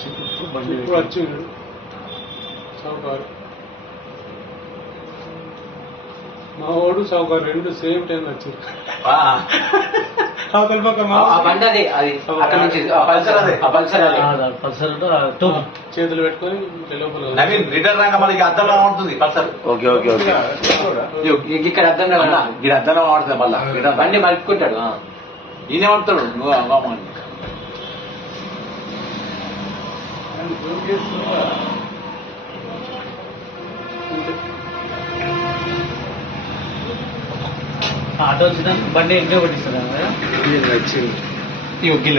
ఇప్పుడు వచ్చిండు సౌకారు మా వాడు సౌకారు రెండు సేమ్ టైం వచ్చారు. చేతులు పెట్టుకొని లోపల రిటర్న్ రాగా మనకి అద్దంలో ఉంటుంది పల్సర్. ఓకే ఓకే ఓకే ఇక్కడ అద్దంలో ఇక్కడ అద్దంలో వాడుతుంది మళ్ళీ బండి మలుపుకుంటాడు. ఈయనే పడతాడు నువ్వు అవ్వమని. ఆటో వచ్చిన బండి ఎక్కడ పట్టిస్తాడు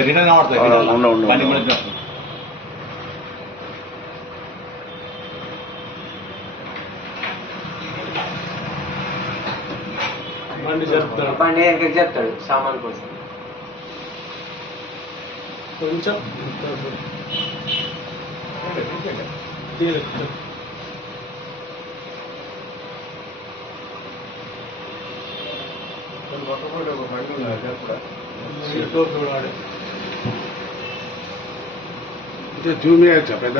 రిటర్న్ కనబడుతుంది బండి మలుపు. బండి జరుపుతాడు. బండి ఎక్కడికి చెప్తాడు సామాన్ కోసం. కొంచెం జూమ్ చేయొచ్చా పెద్ద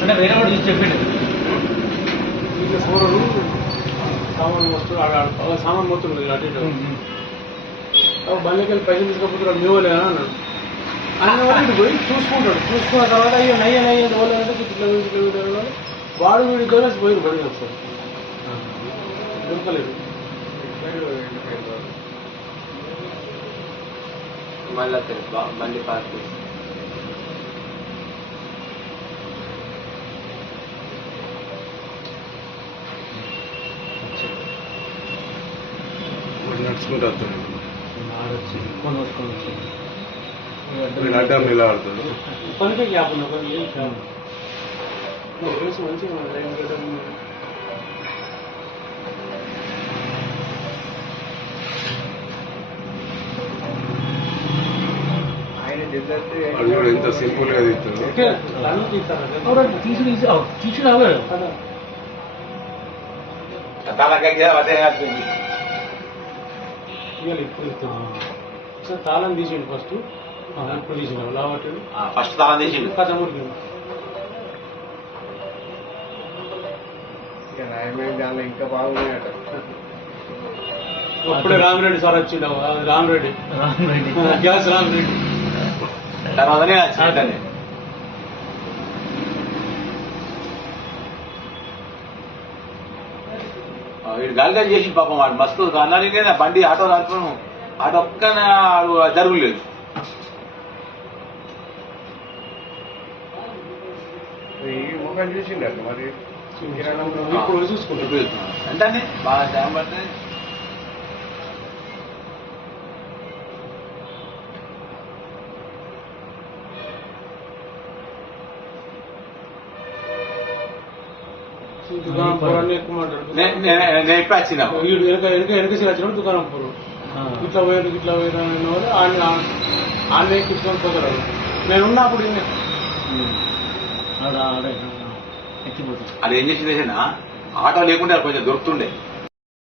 అంటే వేరే వాడు చూసి చెప్పిండు ఇంకా సోరడు సామాన్ వస్తుంది సామాన్ మొత్తం అటు ఇటు బండికి వెళ్ళి పైసలు తీసుకపోతున్నాడు మీ వాళ్ళే అన్నాడు. అన్న వాళ్ళు పోయి చూసుకున్న తర్వాత అయ్యో నయ్య పోలేదంటే ఇట్లా వాడు వీడి దొరేసి పోయి పడి వస్తారు దొరకలేదు. మళ్ళీ బండి పార్క్ నడుచుకుంటూ వస్తాడు. ఆడొచ్చి నేను అడ్డం ఇలా ఆడుతాడు. పనికే గ్యాప్ ఉన్నా పని ఏం గ్యాప్ మంచిగా అది కూడా ఎంత సింపుల్ గా తీస్తాడు. తీసుకురావాలి ఇప్పుడు సార్ తాళం తీసిండు ఫస్ట్ ఇప్పుడు తీసిన లావట్టు ఫస్ట్ తాళం తీసిండు కథ మురికి ఇంకా బాగున్నాయట. అప్పుడే రామిరెడ్డి సార్ వచ్చిండు. రామిరెడ్డి గ్యాస్ రామిరెడ్డి తర్వాతనే వీడు గాలిగా చేసి పాపం వాడు మస్తు అన్నానే బండి ఆటో రాకపోను ఆటో ఒక్కనే జరుగులేదు. చూసిండ మరి ఇప్పుడు చూసుకుంటాం అంటే బాగా టైం పడుతుంది. దుకాణం పొరాన్ని ఎక్కువ మాట్లాడుతుంది. నేను ఎప్పుడు వచ్చిన వెనక వచ్చినప్పుడు దుకాణం పొరు ఇట్లా పోయాడు అనే వాళ్ళు ఆన్నే ఎక్కించుకొని పోతారు. నేను ఉన్నప్పుడు ఎక్కిపోతాడు. అది ఏం చేసింది ఆటో లేకుండా కొంచెం దొరుకుతుండే